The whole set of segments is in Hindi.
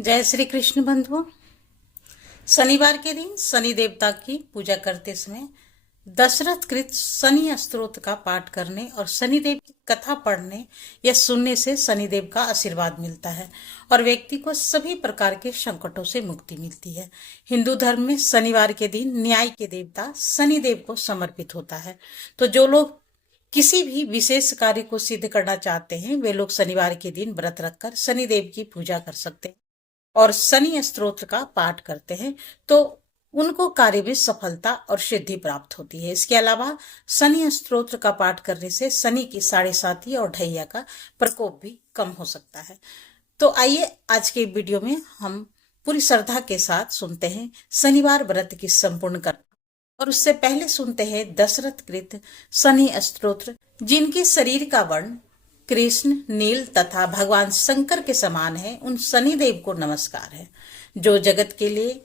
जय श्री कृष्ण बंधुओं। शनिवार के दिन शनि देवता की पूजा करते समय दशरथ कृत शनि स्तोत्र का पाठ करने और शनिदेव की कथा पढ़ने या सुनने से शनिदेव का आशीर्वाद मिलता है और व्यक्ति को सभी प्रकार के संकटों से मुक्ति मिलती है। हिंदू धर्म में शनिवार के दिन न्याय के देवता शनिदेव को समर्पित होता है। तो जो लोग किसी भी विशेष कार्य को सिद्ध करना चाहते हैं वे लोग शनिवार के दिन व्रत रखकर शनिदेव की पूजा कर सकते हैं और शनि स्तोत्र का पाठ करते हैं तो उनको कार्य में सफलता और सिद्धि प्राप्त होती है। इसके अलावा शनि स्तोत्र का पाठ करने से शनि की 7.5 और ढैया का प्रकोप भी कम हो सकता है। तो आइए आज के वीडियो में हम पूरी श्रद्धा के साथ सुनते हैं शनिवार व्रत की संपूर्ण कथा और उससे पहले सुनते हैं दशरथ कृत शनि स्तोत्र, जिनके शरीर का वर्ण कृष्ण, नील तथा भगवान शंकर के समान है। उन शनिदेव को नमस्कार है जो जगत के लिए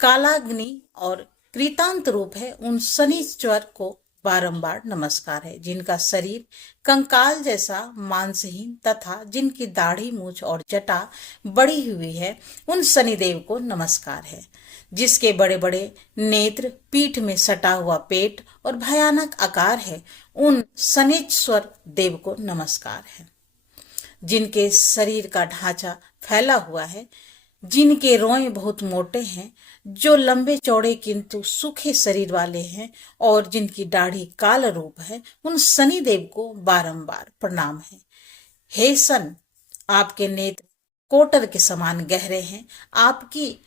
कालाग्नि और कृतांत रूप है। उन शनिश्चर को बारंबार नमस्कार है, जिनका शरीर कंकाल जैसा मांसहीन तथा जिनकी दाढ़ी मूछ और जटा बड़ी हुई है। उन शनिदेव को नमस्कार है, जिसके बड़े बड़े नेत्र, पीठ में सटा हुआ पेट और भयानक आकार है। उन शनिश्चर देव को नमस्कार है, जिनके शरीर का ढांचा फैला हुआ है, जिनके रोए बहुत मोटे हैं, जो लंबे चौड़े किंतु सूखे शरीर वाले हैं और जिनकी दाढ़ी काल रूप है। उन शनिदेव को बारंबार प्रणाम है। हे सन, आपके नेत्र कोटर के समान गहरे हैं, आपकी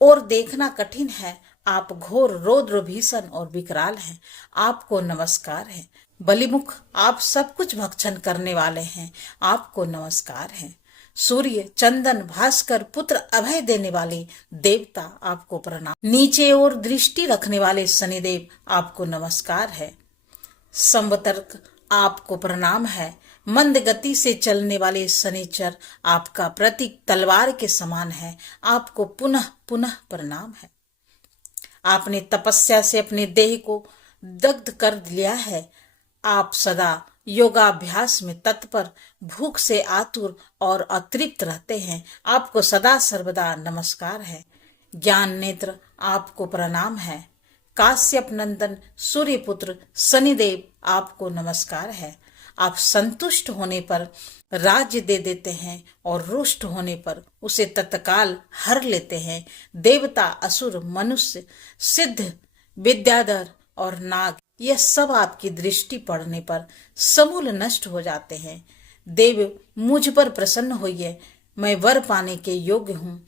ओर देखना कठिन है, आप घोर रौद्र भीषण और विकराल हैं। आपको नमस्कार है। बलिमुख, आप सब कुछ भक्षण करने वाले हैं, आपको नमस्कार है। सूर्य, चंदन, भास्कर, पुत्र अभय देने वाले देवता, आपको प्रणाम। नीचे और दृष्टि रखने वाले शनिदेव, आपको नमस्कार है। संवतर्क, आपको प्रणाम है। मंद गति से चलने वाले शनिचर, आपका प्रतीक तलवार के समान है, आपको पुनः पुनः प्रणाम है। आपने तपस्या से अपने देह को दग्ध कर लिया है। आप सदा योगाभ्यास में तत्पर, भूख से आतुर और अतृप्त रहते हैं, आपको सदा सर्वदा नमस्कार है। ज्ञान नेत्र, आपको प्रणाम है। काश्यप नंदन सूर्यपुत्र शनिदेव, आपको नमस्कार है। आप संतुष्ट होने पर राज्य दे देते हैं और रुष्ट होने पर उसे तत्काल हर लेते हैं। देवता, असुर, मनुष्य, सिद्ध, विद्याधर और नाग, यह सब आपकी दृष्टि पड़ने पर समूल नष्ट हो जाते हैं। देव, मुझ पर प्रसन्न होइए, मैं वर पाने के योग्य हूँ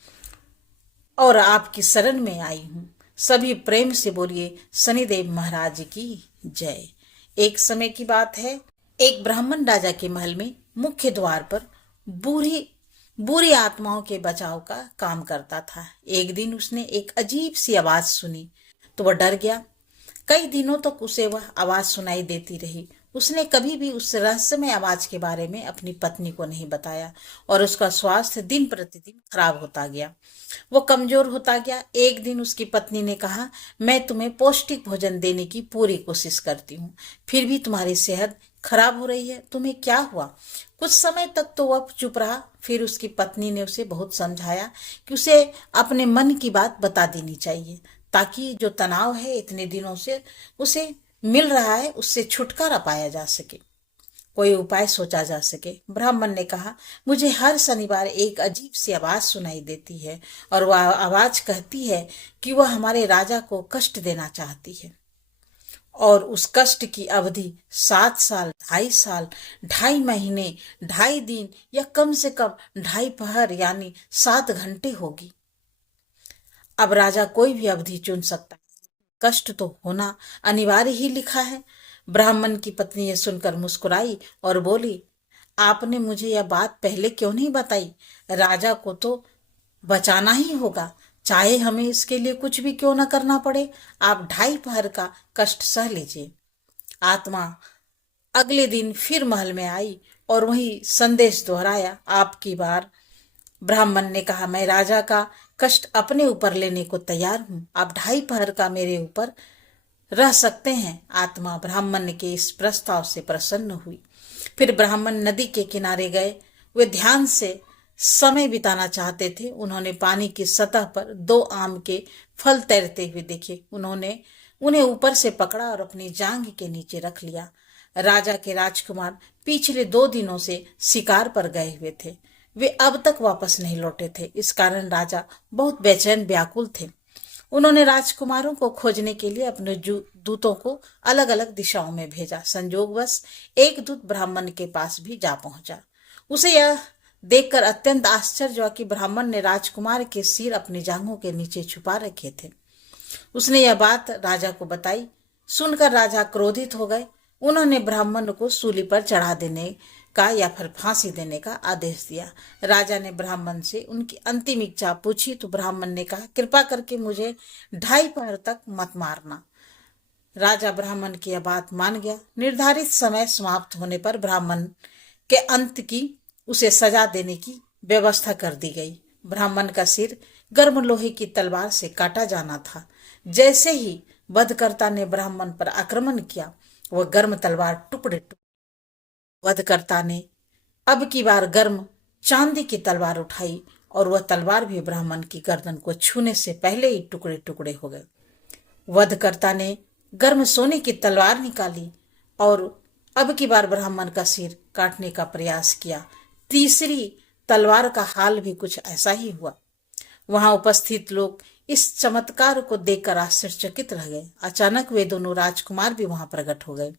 और आपकी शरण में आई हूँ। सभी प्रेम से बोलिए शनिदेव महाराज की जय। एक समय की बात है, एक ब्राह्मण राजा के महल में मुख्य द्वार पर बुरी आत्माओं के बचाव का काम करता था। एक दिन उसने एक अजीब सी आवाज सुनी तो वह डर गया। कई दिनों तक उसे वह आवाज सुनाई देती रही। उसने कभी भी उस रहस्यमय आवाज के बारे में अपनी पत्नी को नहीं बताया और उसका स्वास्थ्य दिन प्रतिदिन खराब होता गया। वो कमजोर होता गया। एक दिन उसकी पत्नी ने कहा, मैं तुम्हें पौष्टिक भोजन देने की पूरी कोशिश करती हूँ, फिर भी तुम्हारी सेहत खराब हो रही है, तुम्हें क्या हुआ? कुछ समय तक तो वह चुप रहा। फिर उसकी पत्नी ने उसे बहुत समझाया कि उसे अपने मन की बात बता देनी चाहिए, ताकि जो तनाव है इतने दिनों से उसे मिल रहा है उससे छुटकारा पाया जा सके, कोई उपाय सोचा जा सके। ब्राह्मण ने कहा, मुझे हर शनिवार एक अजीब सी आवाज सुनाई देती है और वह आवाज कहती है कि वह हमारे राजा को कष्ट देना चाहती है और उस कष्ट की अवधि 7 साल, 2.5 साल, 2.5 महीने, 2.5 दिन या कम से कम 2.5 पहर यानी 7 घंटे होगी। अब राजा कोई भी अवधि चुन सकता है, कष्ट तो होना अनिवार्य ही लिखा है। ब्राह्मण की पत्नी यह सुनकर मुस्कुराई और बोली, आपने मुझे यह बात पहले क्यों नहीं बताई? राजा को तो बचाना ही होगा, चाहे हमें इसके लिए कुछ भी क्यों न करना पड़े। आप 2.5 पहर का कष्ट सह लीजिए। आत्मा अगले दिन फिर महल में आई और वही संदेश दोहराया। आपकी बार ब्राह्मण ने कहा, मैं राजा का कष्ट अपने ऊपर लेने को तैयार हूं, आप 2.5 पहर का मेरे ऊपर रह सकते हैं। आत्मा ब्राह्मण के इस प्रस्ताव से प्रसन्न हुई। फिर ब्राह्मण नदी के किनारे गए। वे ध्यान से समय बिताना चाहते थे। उन्होंने पानी की सतह पर 2 आम के फल तैरते हुए देखे। उन्होंने उन्हें ऊपर से पकड़ा और अपनी जांघ के नीचे रख लिया। राजा के राजकुमार पिछले 2 दिनों से शिकार पर गए हुए थे। वे अब तक वापस नहीं लौटे थे। इस कारण राजा बहुत बेचैन व्याकुल थे। उन्होंने राजकुमारों को खोजने के लिए अपने दूतों को अलग अलग दिशाओं में भेजा। संयोगवश एक दूत ब्राह्मण के पास भी जा पहुंचा। उसे यह देखकर अत्यंत आश्चर्य हुआ कि ब्राह्मण ने राजकुमार के सिर अपनी जांघों के नीचे छुपा रखे थे। उसने यह बात राजा को बताई। सुनकर राजा क्रोधित हो गए। उन्होंने ब्राह्मण को सूली पर चढ़ा देने का या फिर फांसी देने का आदेश दिया। राजा ने ब्राह्मण से उनकी अंतिम इच्छा पूछी तो ब्राह्मण ने कहा, कृपा करके मुझे 2.5 पहर तक मत मारना। राजा ब्राह्मण की यह बात मान गया। निर्धारित समय समाप्त होने पर ब्राह्मण के अंत की उसे सजा देने की व्यवस्था कर दी गई। ब्राह्मण का सिर गर्म लोहे की तलवार से काटा जाना था। जैसे ही वधकर्ता ने ब्राह्मण पर आक्रमण किया, वह गर्म तलवार टुकड़े टुकड़े। वधकर्ता ने अब की बार गर्म चांदी की तलवार उठाई और वह तलवार भी ब्राह्मण की गर्दन को छूने से पहले ही टुकड़े टुकड़े हो गए। वधकर्ता ने गर्म सोने की तलवार निकाली और अब की बार ब्राह्मण का सिर काटने का प्रयास किया। तीसरी तलवार का हाल भी कुछ ऐसा ही हुआ। वहां उपस्थित लोग इस चमत्कार को देखकर आश्चर्यचकित रह गए। अचानक वे दोनों राजकुमार भी वहां प्रकट हो गए।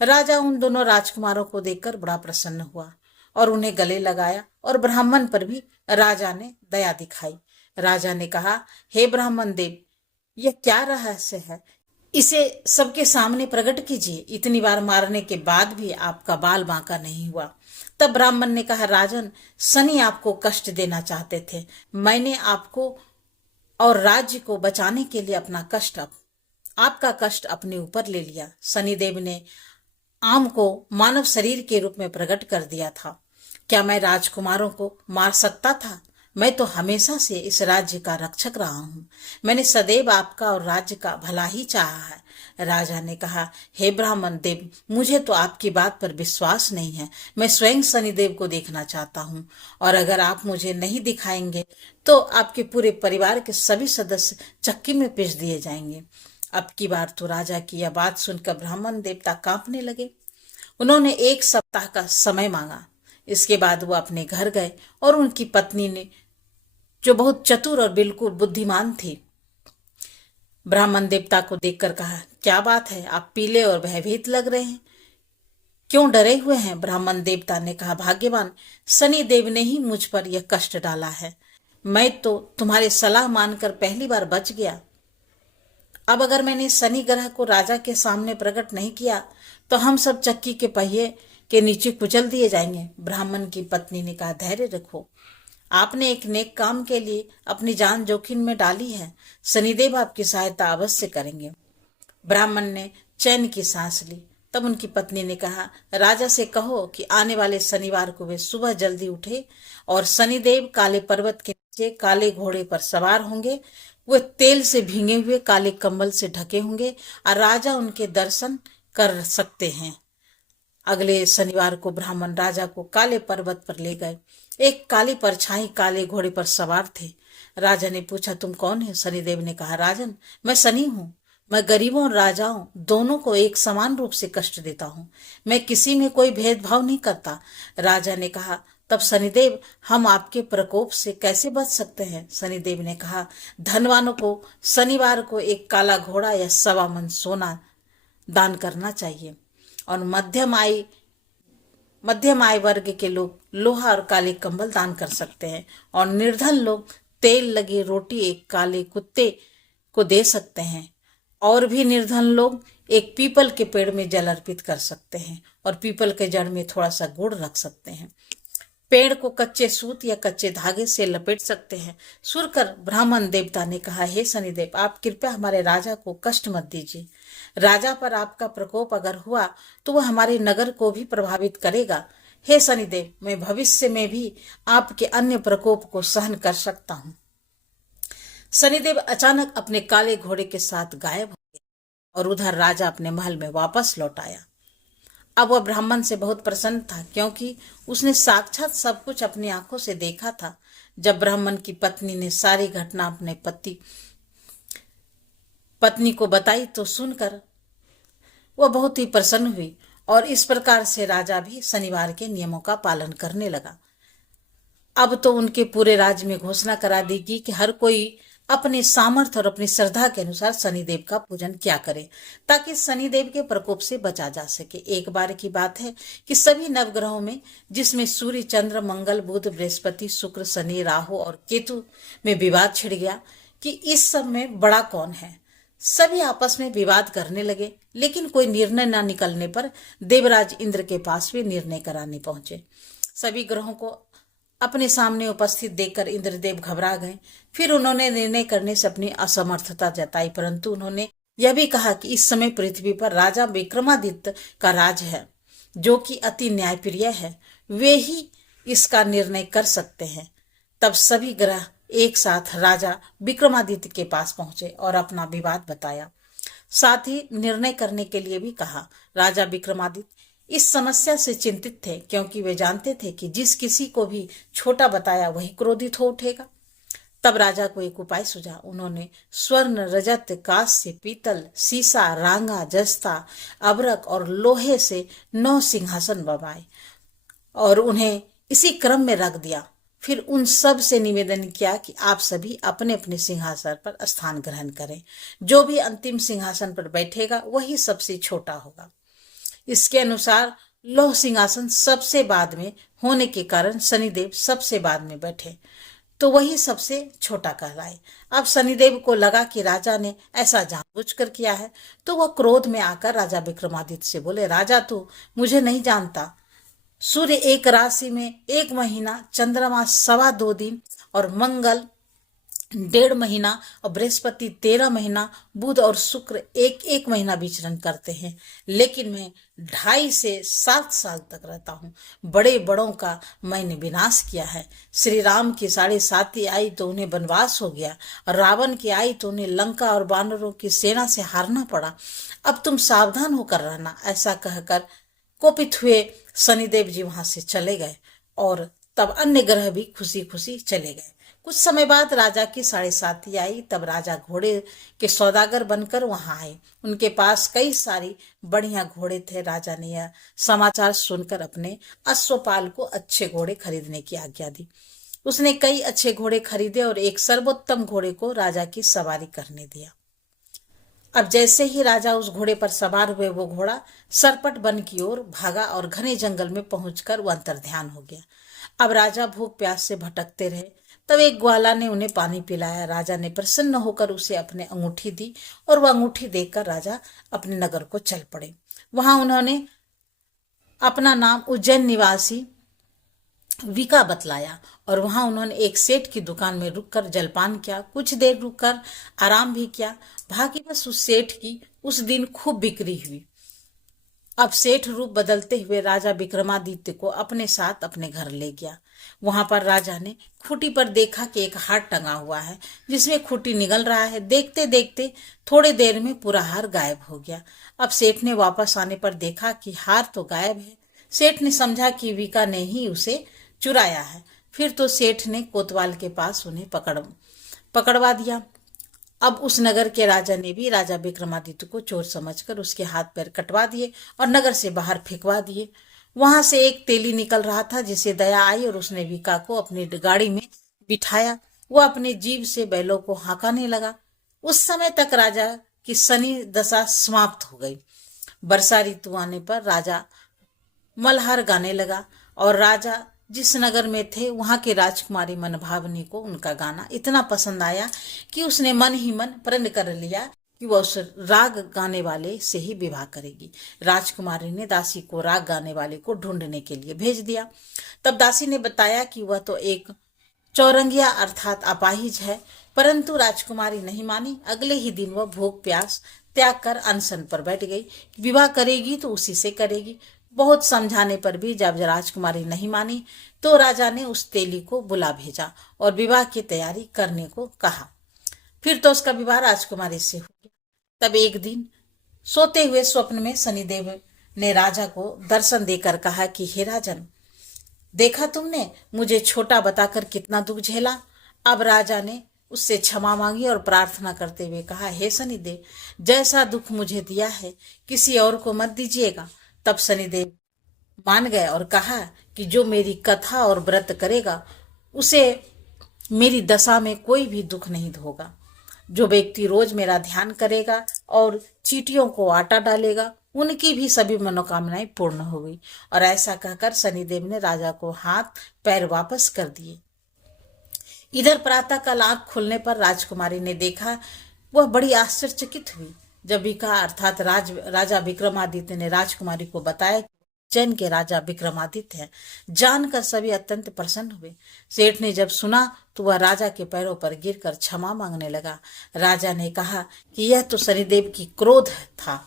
राजा उन दोनों राजकुमारों को देखकर बड़ा प्रसन्न हुआ और उन्हें गले लगाया और ब्राह्मण पर भी राजा ने दया दिखाई। राजा ने कहा, हे ब्राह्मण देव, यह क्या रहस्य है? इसे सबके सामने प्रकट कीजिए। इतनी बार मारने के बाद भी आपका बाल बांका नहीं हुआ। तब ब्राह्मण ने कहा, राजन, शनि आपको कष्ट देना चाहते थे। मैंने आपको और राज्य को बचाने के लिए आपका कष्ट अपने ऊपर ले लिया। शनिदेव ने आम को मानव शरीर के रूप में प्रकट कर दिया था। क्या मैं राजकुमारों को मार सकता था? मैं तो हमेशा से इस राज्य का रक्षक रहा हूँ। मैंने सदैव आपका और राज्य का भला ही चाहा है। राजा ने कहा, हे ब्राह्मण देव, मुझे तो आपकी बात पर विश्वास नहीं है। मैं स्वयं शनिदेव को देखना चाहता हूँ और अगर आप मुझे नहीं दिखाएंगे तो आपके पूरे परिवार के सभी सदस्य चक्की में पीस दिए जाएंगे। अब की बार तो राजा की यह बात सुनकर ब्राह्मण देवता कांपने लगे। उन्होंने 1 सप्ताह का समय मांगा। इसके बाद वो अपने घर गए और उनकी पत्नी ने, जो बहुत चतुर और बिल्कुल बुद्धिमान थी, ब्राह्मण देवता को देखकर कहा, क्या बात है, आप पीले और भयभीत लग रहे हैं, क्यों डरे हुए हैं? ब्राह्मण देवता ने कहा, भाग्यवान, शनि देव ने ही मुझ पर यह कष्ट डाला है। मैं तो तुम्हारी सलाह मानकर पहली बार बच गया। अब अगर मैंने शनि ग्रह को राजा के सामने प्रकट नहीं किया तो हम सब चक्की के पहिए के नीचे कुचल दिए जाएंगे। ब्राह्मण की पत्नी ने कहा, धैर्य रखो, आपने एक नेक काम के लिए अपनी जान जोखिम में डाली है। शनिदेव आपकी सहायता अवश्य करेंगे। ब्राह्मण ने चैन की सांस ली। तब उनकी पत्नी ने कहा, राजा से कहो कि आने वाले शनिवार को वे सुबह जल्दी उठे और शनिदेव काले पर्वत के नीचे काले घोड़े पर सवार होंगे। वे तेल से भींगे हुए काले कंबल से ढके होंगे और राजा उनके दर्शन कर सकते हैं। अगले शनिवार को ब्राह्मण राजा को काले पर्वत पर ले गए। एक काली परछाई काले घोड़े पर सवार थे। राजा ने पूछा, तुम कौन है? शनिदेव ने कहा, राजन, मैं शनि हूँ। मैं गरीबों और राजाओं दोनों को एक समान रूप से कष्ट देता हूँ। मैं किसी में कोई भेदभाव नहीं करता। राजा ने कहा, तब शनिदेव, हम आपके प्रकोप से कैसे बच सकते हैं? शनिदेव ने कहा, धनवानों को शनिवार को एक काला घोड़ा या 1.25 मन सोना दान करना चाहिए और मध्यम आय वर्ग के लोग लोहा और काले कंबल दान कर सकते हैं और निर्धन लोग तेल लगी रोटी एक काले कुत्ते को दे सकते हैं। और भी निर्धन लोग एक पीपल के पेड़ में जल अर्पित कर सकते हैं और पीपल के जड़ में थोड़ा सा गुड़ रख सकते हैं। पेड़ को कच्चे सूत या कच्चे धागे से लपेट सकते हैं। सुनकर ब्राह्मण देवता ने कहा, हे शनिदेव, आप कृपया हमारे राजा को कष्ट मत दीजिए। राजा पर आपका प्रकोप अगर हुआ तो वह हमारे नगर को भी प्रभावित करेगा। हे शनिदेव, मैं भविष्य में भी आपके अन्य प्रकोप को सहन कर सकता हूँ। शनिदेव अचानक अपने काले घोड़े के साथ गायब हो गए और उधर राजा अपने महल में वापस लौट आया। अब वह ब्राह्मण से बहुत प्रसन्न था, क्योंकि उसने साक्षात सब कुछ अपनी आंखों से देखा था। जब ब्राह्मण की पत्नी ने सारी घटना अपने पत्नी को बताई तो सुनकर वह बहुत ही प्रसन्न हुई, और इस प्रकार से राजा भी शनिवार के नियमों का पालन करने लगा। अब तो उनके पूरे राज्य में घोषणा करा देगी कि हर कोई अपने सामर्थ्य और अपनी श्रद्धा के अनुसार शनिदेव का पूजन क्या करे, ताकि शनिदेव के प्रकोप से बचा जा सके। एक बार की बात है कि सभी नवग्रहों में, जिसमें सूर्य, चंद्र, मंगल, बुध, बृहस्पति, शुक्र, शनि, राहु और केतु में विवाद छिड़ गया कि इस सब में बड़ा कौन है। सभी आपस में विवाद करने लगे, लेकिन कोई निर्णय न निकलने पर देवराज इंद्र के पास वे निर्णय कराने पहुंचे। सभी ग्रहों को अपने सामने उपस्थित देखकर इंद्रदेव घबरा गए। फिर उन्होंने निर्णय करने से अपनी असमर्थता जताई, परंतु उन्होंने यह भी कहा कि इस समय पृथ्वी पर राजा विक्रमादित्य का राज है, जो कि अति न्यायप्रिय है। वे ही इसका निर्णय कर सकते हैं। तब सभी ग्रह एक साथ राजा विक्रमादित्य के पास पहुंचे और अपना विवाद बताया, साथ ही निर्णय करने के लिए भी कहा। राजा विक्रमादित्य इस समस्या से चिंतित थे, क्योंकि वे जानते थे कि जिस किसी को भी छोटा बताया वही क्रोधित हो उठेगा। तब राजा को एक उपाय सूझा। उन्होंने स्वर्ण, रजत, कांस्य, पीतल, सीसा, रांगा, जस्ता, अबरक और लोहे से 9 सिंहासन बनवाए और उन्हें इसी क्रम में रख दिया। फिर उन सब से निवेदन किया कि आप सभी अपने अपने सिंहासन पर स्थान ग्रहण करें। जो भी अंतिम सिंहासन पर बैठेगा वही सबसे छोटा होगा। इसके अनुसार लौह सिंहासन सबसे बाद में होने के कारण शनिदेव सबसे बाद में बैठे, तो वही सबसे छोटा कहलाए। अब शनिदेव को लगा कि राजा ने ऐसा जानबूझकर किया है, तो वह क्रोध में आकर राजा विक्रमादित्य से बोले, राजा तू मुझे नहीं जानता। सूर्य एक राशि में 1 महीना, चंद्रमा 2.25 दिन और मंगल 1.5 महीना और बृहस्पति 13 महीना, बुध और शुक्र 1 महीना विचरण करते हैं, लेकिन मैं 2.5 से 7 साल तक रहता हूँ। बड़े बड़ों का मैंने विनाश किया है। श्री राम की 7.5 आई तो उन्हें वनवास हो गया, और रावण की आई तो उन्हें लंका और वानरों की सेना से हारना पड़ा। अब तुम सावधान होकर रहना। ऐसा कहकर कोपित हुए शनिदेव जी वहां से चले गए, और तब अन्य ग्रह भी खुशी खुशी चले गए। कुछ समय बाद राजा की 7.5 आई। तब राजा घोड़े के सौदागर बनकर वहां आए। उनके पास कई सारी बढ़िया घोड़े थे। राजा ने यह समाचार सुनकर अपने अश्वपाल को अच्छे घोड़े खरीदने की आज्ञा दी। उसने कई अच्छे घोड़े खरीदे और एक सर्वोत्तम घोड़े को राजा की सवारी करने दिया। अब जैसे ही राजा उस घोड़े पर सवार हुए, वो घोड़ा सरपट वन की ओर भागा और घने जंगल में पहुंचकर वो अंतर्ध्यान हो गया। अब राजा भूख प्यास से भटकते रहे। तब एक ग्वाला ने उन्हें पानी पिलाया। राजा ने प्रसन्न होकर उसे अपने अंगूठी दी, और वह अंगूठी देखकर राजा अपने नगर को चल पड़े। वहां उन्होंने अपना नाम उज्जैन निवासी विका बतलाया, और वहां उन्होंने एक सेठ की दुकान में रुककर जलपान किया। कुछ देर रुककर आराम भी किया। भाग्यवश उस सेठ की उस दिन खूब बिक्री हुई। अब सेठ रूप बदलते हुए राजा विक्रमादित्य को अपने साथ अपने घर ले गया। वहां पर राजा ने खूंटी पर देखा कि एक हार टंगा हुआ है, जिसमें खूंटी निगल रहा है। देखते देखते थोड़े देर में पूरा हार गायब हो गया। अब सेठ ने वापस आने पर देखा कि हार तो गायब है। सेठ ने समझा कि विका ने ही उसे चुराया है। फिर तो सेठ ने कोतवाल के पास उन्हें पकड़वा दिया। अब उस नगर के राजा ने भी राजा विक्रमादित्य को चोर समझकर उसके हाथ पैर कटवा दिए और नगर से बाहर फेंकवा दिए। वहां से एक तेली निकल रहा था, जिसे दया आई और उसने विका को अपनी गाड़ी में बिठाया। वो अपने जीभ से बैलों को हाँकाने लगा। उस समय तक राजा की शनि दशा समाप्त हो गई। वर्षा ऋतु आने पर राजा मल्हार गाने लगा, और राजा जिस नगर में थे वहां की राजकुमारी मनभावनी को उनका गाना इतना पसंद आया कि उसने मन ही मन प्रण कर लिया कि वह उस राग गाने वाले से ही विवाह करेगी। राजकुमारी ने दासी को राग गाने वाले को ढूंढने के लिए भेज दिया। तब दासी ने बताया कि वह तो एक चौरंगिया अर्थात अपाहिज है, परंतु राजकुमारी नहीं मानी। अगले ही दिन वह भूख प्यास त्याग कर अनशन पर बैठ गई। विवाह करेगी तो उसी से करेगी। बहुत समझाने पर भी जब राजकुमारी नहीं मानी, तो राजा ने उस तेली को बुला भेजा और विवाह की तैयारी करने को कहा। फिर तो उसका विवाह राजकुमारी से हो गया। तब एक दिन सोते हुए स्वप्न में शनिदेव ने राजा को दर्शन देकर कहा कि हे राजन, देखा तुमने मुझे छोटा बताकर कितना दुख झेला। अब राजा ने उससे क्षमा मांगी और प्रार्थना करते हुए कहा, हे शनिदेव, जैसा दुख मुझे दिया है किसी और को मत दीजिएगा। तब शनिदेव मान गए और कहा कि जो मेरी कथा और व्रत करेगा उसे मेरी दशा में कोई भी दुख नहीं होगा। जो व्यक्ति रोज मेरा ध्यान करेगा और चींटियों को आटा डालेगा उनकी भी सभी मनोकामनाएं पूर्ण हो गई। और ऐसा कहकर शनिदेव ने राजा को हाथ पैर वापस कर दिए। इधर प्रातःकाल आंख खुलने पर राजकुमारी ने देखा, वह बड़ी आश्चर्यचकित हुई जब विका अर्थात राजा विक्रमादित्य ने राजकुमारी को बताया उज्जैन के राजा विक्रमादित्य हैं। जानकर सभी अत्यंत प्रसन्न हुए। सेठ ने जब सुना तो वह राजा के पैरों पर गिरकर क्षमा मांगने लगा। राजा ने कहा कि यह तो शनिदेव की क्रोध था,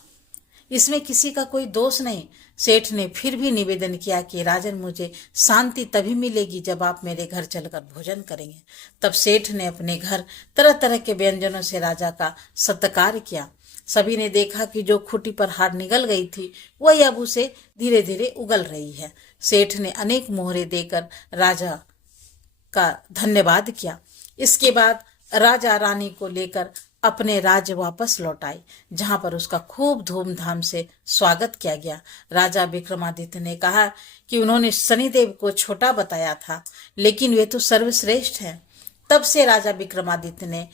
इसमें किसी का कोई दोष नहीं। सेठ ने फिर भी निवेदन किया कि राजन, मुझे शांति तभी मिलेगी जब आप मेरे घर चलकर भोजन करेंगे। तब सेठ ने अपने घर तरह तरह के व्यंजनों से राजा का सत्कार किया। सभी ने देखा कि जो खूंटी पर हार निगल गई थी वही अब उसे धीरे धीरे उगल रही है। सेठ ने अनेक मोहरे देकर राजा का धन्यवाद किया। इसके बाद राजा रानी को लेकर अपने राज्य वापस लौट आए, जहां पर उसका खूब धूमधाम से स्वागत किया गया। राजा विक्रमादित्य ने कहा कि उन्होंने शनिदेव को छोटा बताया था, लेकिन वे तो सर्वश्रेष्ठ हैं। तब से राजा विक्रमादित्य ने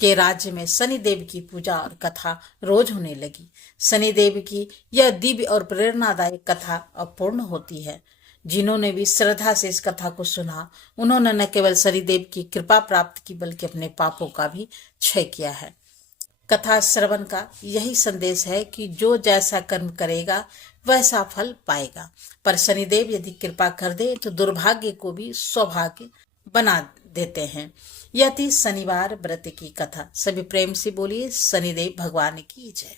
के राज्य में शनिदेव की पूजा और कथा रोज होने लगी। शनिदेव की यह दिव्य और प्रेरणादायक कथा अपूर्ण होती है। जिन्होंने भी श्रद्धा से इस कथा को सुना, उन्होंने न केवल शनिदेव की कृपा प्राप्त की बल्कि अपने पापों का भी क्षय किया है। कथा श्रवण का यही संदेश है कि जो जैसा कर्म करेगा वैसा फल पाएगा, पर शनिदेव यदि कृपा कर दे तो दुर्भाग्य को भी सौभाग्य बना देते हैं। यह थी शनिवार व्रत की कथा। सभी प्रेम से बोलिए शनिदेव भगवान की जय।